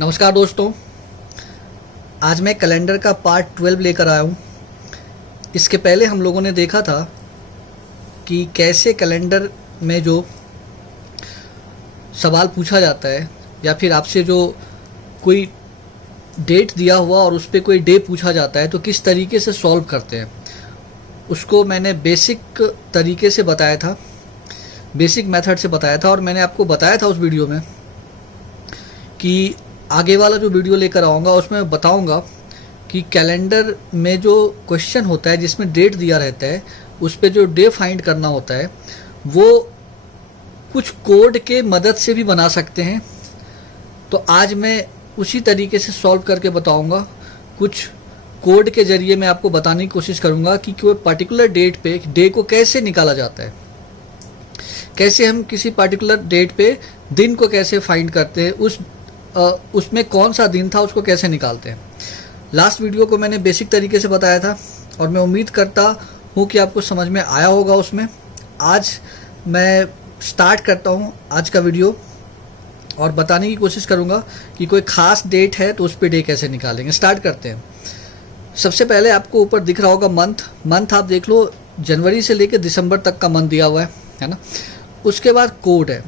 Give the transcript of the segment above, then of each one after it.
नमस्कार दोस्तों, आज मैं कैलेंडर का पार्ट 12 लेकर आया हूँ। इसके पहले हम लोगों ने देखा था कि कैसे कैलेंडर में जो सवाल पूछा जाता है या फिर आपसे जो कोई डेट दिया हुआ और उस पर कोई डे पूछा जाता है तो किस तरीके से सॉल्व करते हैं, उसको मैंने बेसिक तरीके से बताया था, बेसिक मेथड से बताया था। और मैंने आपको बताया था उस वीडियो में कि आगे वाला जो वीडियो लेकर आऊँगा उसमें बताऊँगा कि कैलेंडर में जो क्वेश्चन होता है जिसमें डेट दिया रहता है उस पर जो डे फाइंड करना होता है वो कुछ कोड के मदद से भी बना सकते हैं। तो आज मैं उसी तरीके से सॉल्व करके बताऊँगा। कुछ कोड के ज़रिए मैं आपको बताने की कोशिश करूँगा कि कोई पर्टिकुलर डेट पे डे को कैसे निकाला जाता है, कैसे हम किसी पर्टिकुलर डेट पे दिन को कैसे फाइंड करते हैं, उसमें कौन सा दिन था उसको कैसे निकालते हैं। लास्ट वीडियो को मैंने बेसिक तरीके से बताया था और मैं उम्मीद करता हूँ कि आपको समझ में आया होगा उसमें। आज मैं स्टार्ट करता हूँ आज का वीडियो और बताने की कोशिश करूँगा कि कोई ख़ास डेट है तो उस पर डे कैसे निकालेंगे। स्टार्ट करते हैं। सबसे पहले आपको ऊपर दिख रहा होगा मंथ आप देख लो, जनवरी से लेकर दिसंबर तक का मंथ दिया हुआ है ना। उसके बाद कोड है,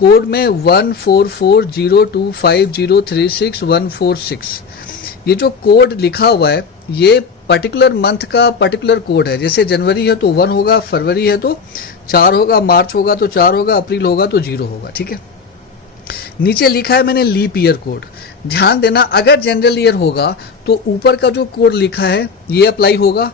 कोड में 144025036 ये जो कोड लिखा हुआ है ये पर्टिकुलर मंथ का पर्टिकुलर कोड है। जैसे जनवरी है तो 1 होगा, फरवरी है तो 4 होगा, मार्च होगा तो 4 होगा, अप्रैल होगा तो 0 होगा। ठीक है। नीचे लिखा है मैंने लीप ईयर कोड। ध्यान देना, अगर जनरल ईयर होगा तो ऊपर का जो कोड लिखा है ये अप्लाई होगा,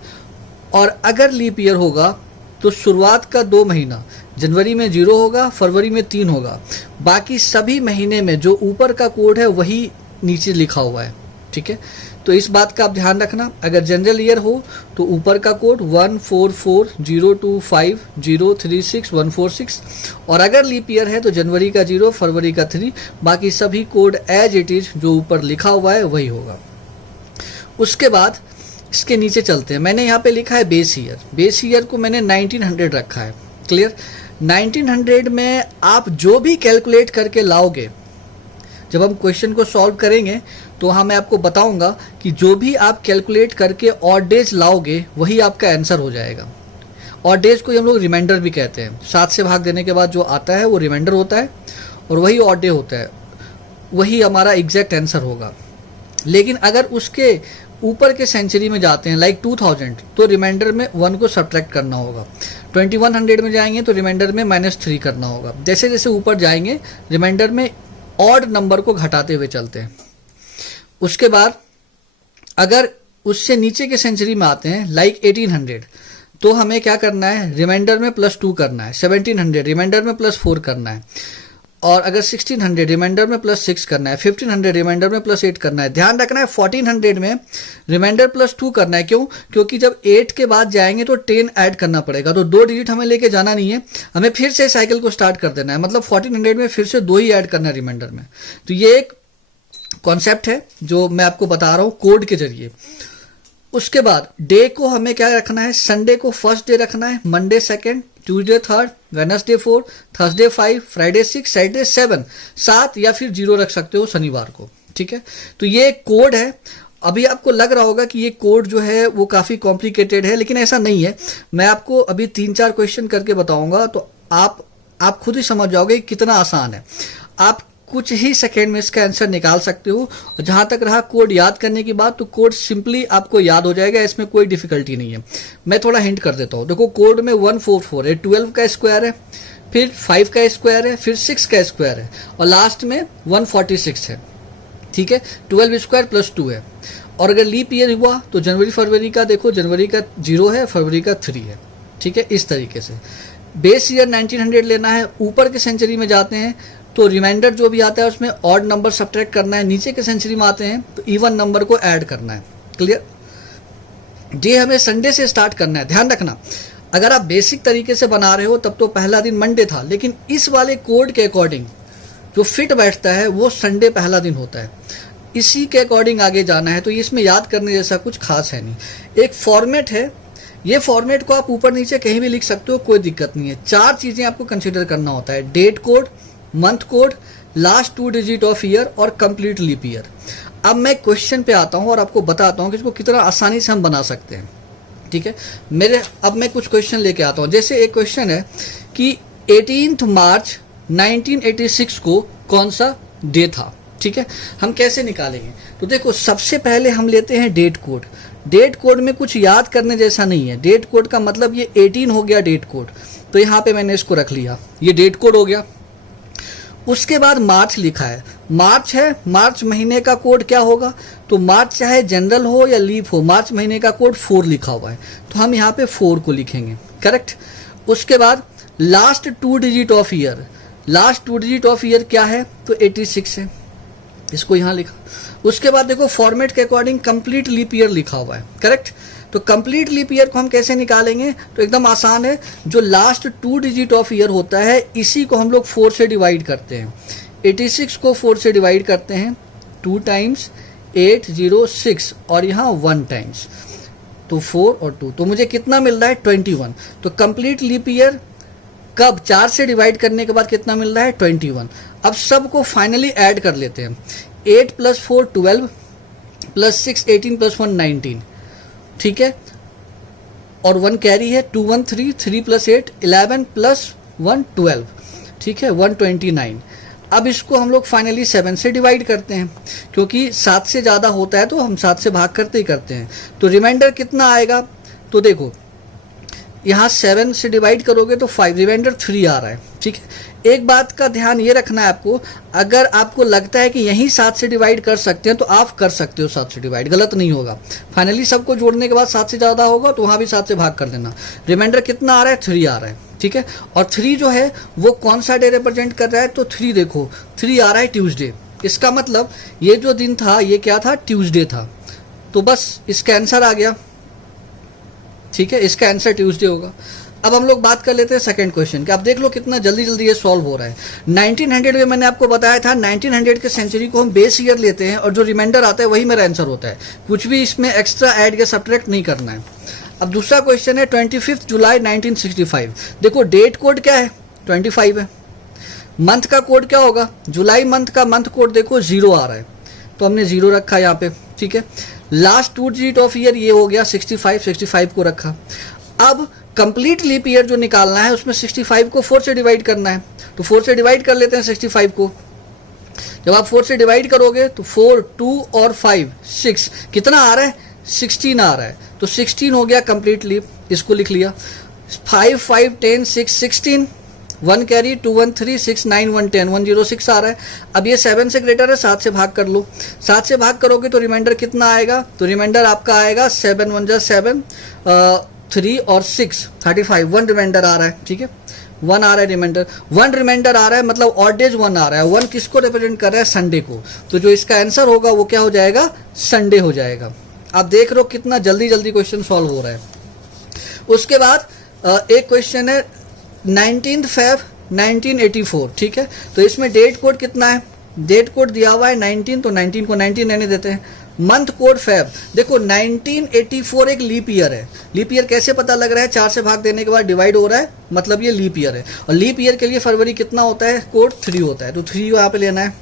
और अगर लीप ईयर होगा तो शुरुआत का 2 महीना जनवरी में 0 होगा, फरवरी में 3 होगा, बाकी सभी महीने में जो ऊपर का कोड है वही नीचे लिखा हुआ है। ठीक है। तो इस बात का आप ध्यान रखना, अगर जनरल ईयर हो तो ऊपर का कोड 144025036 और अगर लीप ईयर है तो जनवरी का 0, फरवरी का 3, बाकी सभी कोड एज इट इज जो ऊपर लिखा हुआ है वही होगा। उसके बाद इसके नीचे चलते हैं। मैंने यहाँ पे लिखा है बेस ईयर। बेस ईयर को मैंने 1900 रखा है। क्लियर। 1900 में आप जो भी कैलकुलेट करके लाओगे, जब हम क्वेश्चन को सॉल्व करेंगे तो वहाँ मैं आपको बताऊंगा कि जो भी आप कैलकुलेट करके ऑड डेज लाओगे वही आपका आंसर हो जाएगा। ऑड डेज को हम लोग रिमाइंडर भी कहते हैं। 7 से भाग देने के बाद जो आता है वो रिमाइंडर होता है और वही ऑड डे होता है, वही हमारा एग्जैक्ट आंसर होगा। लेकिन अगर उसके ऊपर के सेंचुरी में जाते हैं लाइक 2000 तो रिमाइंडर में 1 को सब्ट्रैक्ट करना होगा। 2100 में जाएंगे तो रिमाइंडर में -3 करना होगा। जैसे जैसे ऊपर जाएंगे रिमाइंडर में ऑड नंबर को घटाते हुए चलते हैं। उसके बाद अगर उससे नीचे के सेंचुरी में आते हैं लाइक 1800 तो हमें क्या करना है, रिमाइंडर में +2 करना है। 1700 रिमाइंडर में +4 करना है, और अगर 1600 रिमाइंडर में +6 करना है। 1500 रिमाइंडर में +8 करना है। ध्यान रखना है 1400 में रिमाइंडर +2 करना है। क्यों? क्योंकि जब 8 के बाद जाएंगे तो 10 ऐड करना पड़ेगा, तो 2 डिजिट हमें लेके जाना नहीं है, हमें फिर से साइकिल को स्टार्ट कर देना है। मतलब 1400 में फिर से 2 ही ऐड करना है रिमाइंडर में। तो ये एक कॉन्सेप्ट है जो मैं आपको बता रहा हूँ कोड के जरिए। उसके बाद डे को हमें क्या रखना है, संडे को फर्स्ट डे रखना है, Monday second, Tuesday third, Wednesday 4, Thursday 5, Friday 6, Saturday 7 या फिर 0 रख सकते हो शनिवार को। ठीक है। तो ये कोड है। अभी आपको लग रहा होगा कि ये कोड जो है वो काफ़ी कॉम्प्लिकेटेड है, लेकिन ऐसा नहीं है। मैं आपको अभी 3-4 क्वेश्चन करके बताऊंगा तो आप खुद ही समझ जाओगे कितना आसान है। आप कुछ ही सेकेंड में इसका आंसर निकाल सकते हो। और जहां तक रहा कोड याद करने की बात, तो कोड सिंपली आपको याद हो जाएगा, इसमें कोई डिफिकल्टी नहीं है। मैं थोड़ा हिंट कर देता हूं। देखो कोड में 144 है, 12 का स्क्वायर है, फिर 5 का स्क्वायर है, फिर 6 का स्क्वायर है और लास्ट में 146 है। ठीक है। 12 स्क्वायर +2 है। और अगर लीप ईयर हुआ तो जनवरी फरवरी का देखो, जनवरी का 0 है, फरवरी का 3 है। ठीक है। इस तरीके से बेस ईयर 1900 लेना है। ऊपर के सेंचुरी में जाते हैं तो रिमाइंडर जो भी आता है उसमें ऑड नंबर सब्ट्रैक्ट करना है। नीचे के सेंचुरी में आते हैं तो इवन नंबर को ऐड करना है। क्लियर। डे हमें संडे से स्टार्ट करना है। ध्यान रखना, अगर आप बेसिक तरीके से बना रहे हो तब तो पहला दिन मंडे था, लेकिन इस वाले कोड के अकॉर्डिंग जो फिट बैठता है वो संडे पहला दिन होता है। इसी के अकॉर्डिंग आगे जाना है। तो इसमें याद करने जैसा कुछ खास है नहीं। एक फॉर्मेट है, ये फॉर्मेट को आप ऊपर नीचे कहीं भी लिख सकते हो, कोई दिक्कत नहीं है। 4 चीज़ें आपको कंसिडर करना होता है, date code, month code, last 2 digit of year और कंप्लीट लीप ईयर। अब मैं क्वेश्चन पे आता हूँ और आपको बताता हूँ कि इसको कितना आसानी से हम बना सकते हैं, ठीक है। अब मैं कुछ क्वेश्चन लेके आता हूँ। जैसे एक क्वेश्चन है कि 18 मार्च 1986 को कौन सा डे था, ठीक है। हम कैसे निकालेंगे? तो देखो, सबसे पहले हम लेते हैं डेट कोड। डेट कोड में कुछ याद करने जैसा नहीं है। डेट कोड का मतलब ये 18 हो गया डेट कोड, तो यहाँ पे मैंने इसको रख लिया, ये डेट कोड हो गया। उसके बाद मार्च लिखा है, मार्च है, मार्च महीने का कोड क्या होगा? तो मार्च चाहे जनरल हो या लीप हो, मार्च महीने का कोड 4 लिखा हुआ है, तो हम यहाँ पे 4 को लिखेंगे, करेक्ट। उसके बाद last 2 digit of year, last 2 digit of year क्या है? तो 86 है, इसको यहाँ लिखा। उसके बाद देखो, फॉर्मेट के अकॉर्डिंग कंप्लीट लीप ईयर लिखा हुआ है, करेक्ट। तो कंप्लीट लीप ईयर को हम कैसे निकालेंगे? तो एकदम आसान है, जो लास्ट 2 डिजिट ऑफ ईयर होता है इसी को हम लोग 4 से डिवाइड करते हैं। 86 को 4 से डिवाइड करते हैं, 2 टाइम्स 806 और यहाँ 1 टाइम्स, तो 4 और 2, तो मुझे कितना मिल रहा है? 21। तो कंप्लीट लीप ईयर कब? 4 से डिवाइड करने के बाद कितना मिल रहा है? 21। अब सबको फाइनली ऐड कर लेते हैं। 8 + 4 12 + 6 18 + 1 19, ठीक है। और 1 कैरी है, 2 1 3 3 + 8 11 + 1 12, ठीक है, 129। अब इसको हम लोग फाइनली 7 से डिवाइड करते हैं, क्योंकि 7 से ज़्यादा होता है तो हम 7 से भाग करते ही करते हैं। तो रिमाइंडर कितना आएगा? तो देखो, यहाँ 7 से डिवाइड करोगे तो 5, रिमाइंडर 3 आ रहा है, ठीक है। एक बात का ध्यान ये रखना है आपको, अगर आपको लगता है कि यहीं 7 से डिवाइड कर सकते हैं तो आप कर सकते हो 7 से डिवाइड, गलत नहीं होगा। फाइनली सबको जोड़ने के बाद 7 से ज़्यादा होगा तो वहाँ भी 7 से भाग कर देना। रिमाइंडर कितना आ रहा है? 3 आ रहा है, ठीक है। और 3 जो है वो कौन सा डे रिप्रेजेंट कर रहा है? तो 3 देखो, 3 आ रहा है ट्यूसडे। इसका मतलब ये जो दिन था ये क्या था? ट्यूसडे था। तो बस इसका आंसर आ गया, ठीक है, इसका आंसर ट्यूसडे होगा। अब हम लोग बात कर लेते हैं सेकंड क्वेश्चन के। अब देख लो कितना जल्दी जल्दी ये सॉल्व हो रहा है। 1900 में मैंने आपको बताया था, 1900 के सेंचुरी को हम बेस ईयर लेते हैं और जो रिमाइंडर आता है वही मेरा आंसर होता है, कुछ भी इसमें एक्स्ट्रा ऐड या सब्ट्रैक्ट नहीं करना है। अब दूसरा क्वेश्चन है 25 जुलाई 1965। देखो डेट कोड क्या है? 25 है। मंथ का कोड क्या होगा? जुलाई मंथ का मंथ कोड देखो 0 आ रहा है, तो हमने 0 रखा यहाँ पे, ठीक है। लास्ट 2 डिजिट ऑफ ईयर ये हो गया 65 को रखा। अब कंप्लीट लीप ईयर जो निकालना है उसमें 65 को 4 से डिवाइड करना है, तो 4 से डिवाइड कर लेते हैं 65 को। जब आप 4 से डिवाइड करोगे तो 4 2 और 5 6, कितना आ रहा है? 16 आ रहा है, तो 16 हो गया कंप्लीट लीप, इसको लिख लिया। 5 5 10 6 16, 1 कैरी, 2 1 3 6 9 1 10, 106 आ रहा है। अब ये 7 से ग्रेटर है, 7 से भाग कर लो। 7 से भाग करोगे तो रिमाइंडर कितना आएगा? तो रिमाइंडर आपका आएगा 7 1 जा 7, 3 और 6 35, 1 रिमाइंडर आ रहा है, ठीक है, 1 आ रहा है रिमाइंडर। 1 रिमाइंडर आ रहा है मतलब ऑड डेज 1 आ रहा है। 1 किसको रिप्रेजेंट कर रहा है? संडे को। तो जो इसका आंसर होगा वो क्या हो जाएगा? संडे हो जाएगा। आप देख रहे हो कितना जल्दी जल्दी क्वेश्चन सॉल्व हो रहा है। उसके बाद एक क्वेश्चन है 19 Feb 1984, ठीक है। तो इसमें डेट कोड कितना है? डेट कोड दिया हुआ है 19, तो 19 को 19 रहने देते हैं। मंथ कोड फेब, देखो 1984 एक लीप ईयर है। लीप ईयर कैसे पता लग रहा है? 4 से भाग देने के बाद डिवाइड हो रहा है, मतलब ये लीप ईयर है। और लीप ईयर के लिए फरवरी कितना होता है? कोड 3 होता है, तो 3 यहाँ पे लेना है।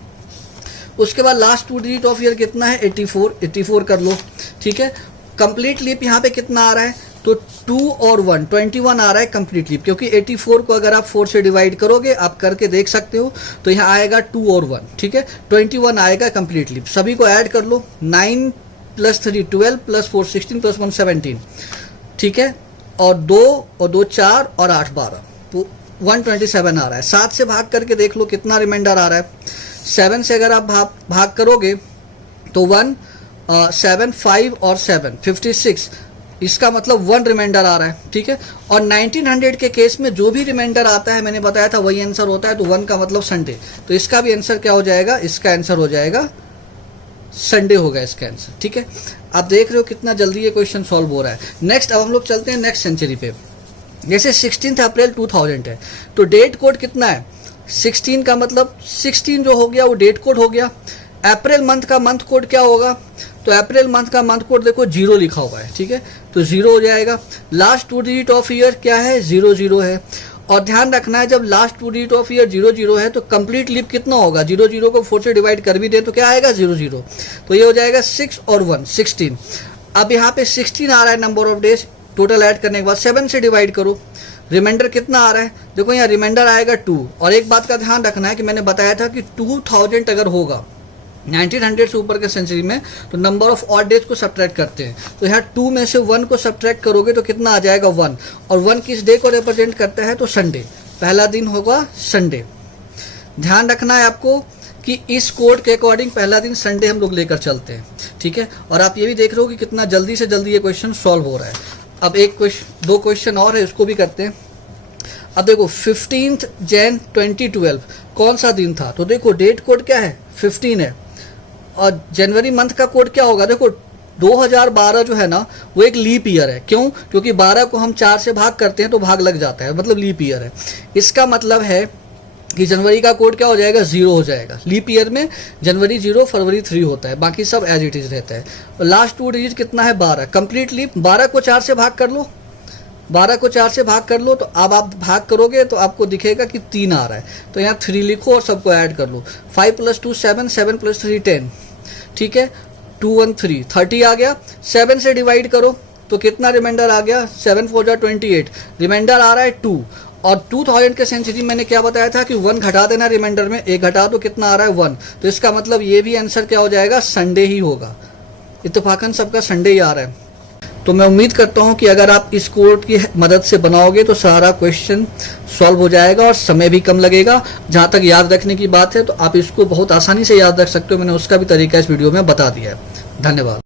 उसके बाद लास्ट 2 डिजिट ऑफ ईयर कितना है? 84 कर लो, ठीक है। कंप्लीट लीप यहाँ पे कितना आ रहा है? तो 2 और 1 21 आ रहा है कंप्लीट लीप, क्योंकि 84 को अगर आप 4 से डिवाइड करोगे, आप करके देख सकते हो, तो यहाँ आएगा 2 और 1, ठीक है, 21 आएगा कंप्लीट लीप। सभी को ऐड कर लो, 9 + 3 12 + 4 16 + 1 17, ठीक है, और 2 4 और 8 12, तो 127 आ रहा है। 7 से भाग करके देख लो कितना रिमाइंडर आ रहा है। 7 से अगर आप भाग करोगे तो 1 7 5 और 7 56, इसका मतलब 1 रिमाइंडर आ रहा है, ठीक है। और 1900 के केस में जो भी रिमाइंडर आता है, मैंने बताया था, वही आंसर होता है, तो 1 का मतलब संडे। तो इसका भी आंसर क्या हो जाएगा? इसका आंसर हो जाएगा संडे होगा इसका आंसर, ठीक है। आप देख रहे हो कितना जल्दी ये क्वेश्चन सॉल्व हो रहा है। नेक्स्ट अब हम लोग चलते हैं नेक्स्ट सेंचुरी पे। जैसे 16 अप्रैल 2000 है, तो डेट कोड कितना है? 16 का मतलब 16 जो हो गया वो डेट कोड हो गया। अप्रैल मंथ का मंथ कोड क्या होगा? तो अप्रैल मंथ का मंथ कोड देखो 0 लिखा हुआ है, ठीक है, तो 0 हो जाएगा। लास्ट 2 डिजिट ऑफ ईयर क्या है? 00 है। और ध्यान रखना है जब लास्ट 2 डिजिट ऑफ ईयर 00 है तो कंप्लीट लीप कितना होगा, 00 को 4 से डिवाइड कर भी दे तो क्या आएगा 00, तो ये हो जाएगा 6 और 1 16। अब यहाँ पे 16 आ रहा है number of days, total add करने के बाद 7 से डिवाइड करो, रिमाइंडर कितना आ रहा है, देखो यहाँ रिमाइंडर आएगा 2। और एक बात का ध्यान रखना है कि मैंने बताया था कि 2000 अगर होगा 1900 से ऊपर के सेंचुरी में तो नंबर ऑफ ऑड डेज को सब्ट्रैक्ट करते हैं, तो यहाँ 2 में से 1 को सब्ट्रैक्ट करोगे तो कितना आ जाएगा 1, और 1 किस डे को रिप्रेजेंट करता है तो संडे, पहला दिन होगा संडे। ध्यान रखना है आपको कि इस कोड के अकॉर्डिंग पहला दिन संडे हम लोग लेकर चलते हैं, ठीक है। और आप ये भी देख रहे हो कि कितना जल्दी से जल्दी ये क्वेश्चन सॉल्व हो रहा है। अब एक क्वेश्चन 2 क्वेश्चन और है, उसको भी करते हैं। अब देखो 15 जैन 2012 कौन सा दिन था, तो देखो डेट कोड क्या है 15 है, और जनवरी मंथ का कोड क्या होगा, देखो 2012 जो है ना वो एक लीप ईयर है। क्यों, क्योंकि 12 को हम 4 से भाग करते हैं तो भाग लग जाता है, मतलब लीप ईयर है। इसका मतलब है कि जनवरी का कोड क्या हो जाएगा 0 हो जाएगा। लीप ईयर में जनवरी 0 फरवरी 3 होता है, बाकी सब एज इट इज रहता है। और लास्ट 2 डिजिट कितना है 12, कंप्लीट लीप। 12 को 4 से भाग कर लो, 12 को 4 से भाग कर लो, तो अब आप भाग करोगे तो आपको दिखेगा कि 3 आ रहा है, तो यहाँ 3 लिखो और सबको ऐड कर लो। 5 + 2 7, 7 + 3 10, ठीक है। 2 1 3 30 आ गया। 7 से डिवाइड करो तो कितना रिमाइंडर आ गया, 7 4 जा 28, रिमाइंडर आ रहा है 2। और 2000 के सेंचुरी मैंने क्या बताया था कि 1 घटा देना रिमाइंडर में, 1 घटा तो कितना आ रहा है 1, तो इसका मतलब ये भी आंसर क्या हो जाएगा संडे ही होगा। इत्तेफाकन सबका संडे ही आ रहा है। तो मैं उम्मीद करता हूं कि अगर आप इस कोड की मदद से बनाओगे तो सारा क्वेश्चन सॉल्व हो जाएगा और समय भी कम लगेगा। जहां तक याद रखने की बात है तो आप इसको बहुत आसानी से याद रख सकते हो, मैंने उसका भी तरीका इस वीडियो में बता दिया है। धन्यवाद।